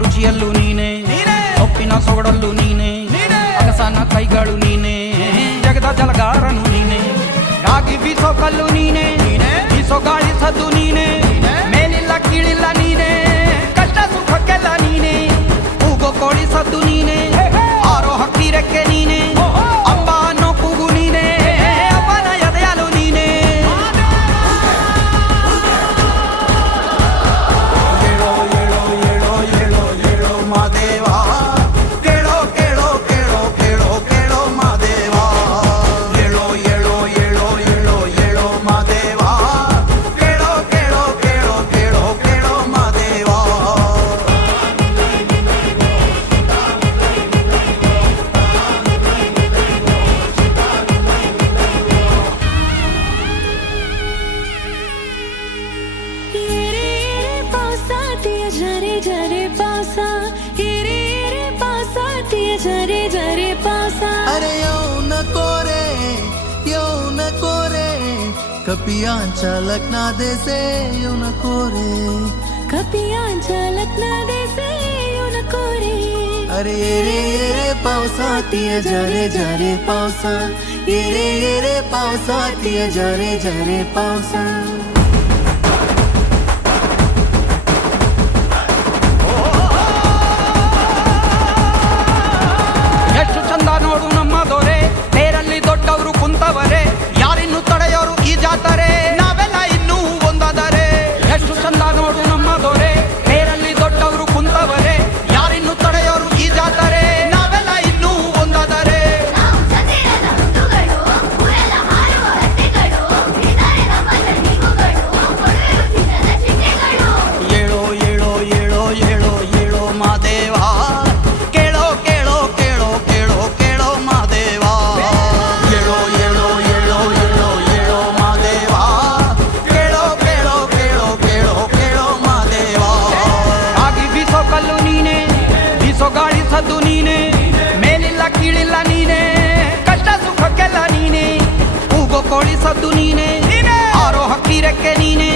ರುಚಿಯಲ್ಲೂ ನೀನೆ, ಸೊಪ್ಪಿನ ಸೊಗಡಲ್ಲೂ ನೀನೆ, ಅಗಸನ ಕೈಗಳು ನೀನೆ, ಜಗದ ಜಲಗಾರನು ನೀನೆ, ರಾಗಿ ಬೀಸೋ ಕಲ್ಲು ನೀನೆ, ಬೀಸೋ ಗಾಳಿ ಸದ್ದು ನೀನೆ, ಮೇಲಿಲ್ಲ ಕೀಳಿಲ್ಲ ನೀನೆ, ಕಷ್ಟ ಸುಖಕ್ಕೆಲ್ಲ ನೀನೆ, ಕೂಗೋ ಕೋಳಿ ಸದ್ದು ನೀನೆ, ಆರೋ ಹಕ್ಕಿ ರೆಕ್ಕೆ ನೀನೆ, ಅಂಬ ಅನ್ನೋ ಕೂಗು ನೀನೆ, ಅಪ್ಪನ ಎದೆಯಲು ನೀನೆ. ಏಳೋ ಏಳೋ ಏಳೋ ಏಳೋ ಏಳೋ ಮಾದೇವ, ಕೇಳೋ ಕೇಳೋ ಕೇಳೋ ಕೇಳೋ ಕೇಳೋ ಮಾದೇವ, ಏಳೋ ಏಳೋ ಏಳೋ ಏಳೋ ಏಳೋ ಮಾದೇವ, ಕೇಳೋ ಕೇಳೋ ಕೇಳೋ ಕೇಳೋ ಕೇಳೋ ಮಾದೇವ. झरे झरे पावसा, हिरे हिरे पावसा, ते झरे झरे पावसा. अरे येऊ नको रे कपियांच्या लग्ना देसे येऊ नको रे, कपियांच्या लग्ना देसे येऊ नको रे. अरे रे पावसा तिय झरे झरे पावसा, रे पावसा तिय झरे झरे पावसा. ಎಷ್ಟು ಚಂದ ನೋಡು ನಮ್ಮ ದೊರೆ, ತೇರಲ್ಲಿ ದೊಡ್ಡವರು ಕುಂತವರೆ, ಯಾರಿನ್ನು ತಡೆಯೋರು ಈ ಜಾತರೆ, ನಾವೆಲ್ಲ ಇನ್ನೂ ಒಂದಾದರೆ. ಎಷ್ಟು ಚಂದ ನೋಡು ನಮ್ಮ ದೊರೆ, ತೇರಲ್ಲಿ ದೊಡ್ಡವರು ಕುಂತವರೆ, ಯಾರಿನ್ನು ತಡೆಯೋರು ಈ ಜಾತರೆ, ನಾವೆಲ್ಲ ಇನ್ನೂ ಒಂದಾದರೆ. ಏಳೋ ಏಳೋ ಏಳೋ ಏಳೋ ಏಳೋ ಮಾದೇವ, ಕೇಳೋ ಕೇಳೋ ಕೇಳೋ ಕೇಳೋ ಕೇಳೋ ಮಾದೇವ, ಏಳೋ ಏಳೋ ಏಳೋ ಏಳೋ ಏಳೋ ಮಾದೇವ, ಕೇಳೋ ಕೇಳೋ ಕೇಳೋ ಕೇಳೋ ಕೇಳೋ ಮಾದೇವ. ಆಗಿ ಬೀಸೋ ಕಲ್ಲು ನೀನೆ, ಬೀಸೋ ಗಾಳಿ ಸದ್ದು ನೀನೆ, ಮೇಲಿಲ್ಲ ಕೀಳಿಲ್ಲ ನೀನೆ, ಕಷ್ಟ ಸುಖಕ್ಕೆಲ್ಲ ನೀನೆ, ಕೂಗೋ ಕೋಳಿ ಸದ್ದು ನೀನೆ, ಆರೋ ಹಕ್ಕಿ ರೆಕ್ಕೆ ನೀನೆ,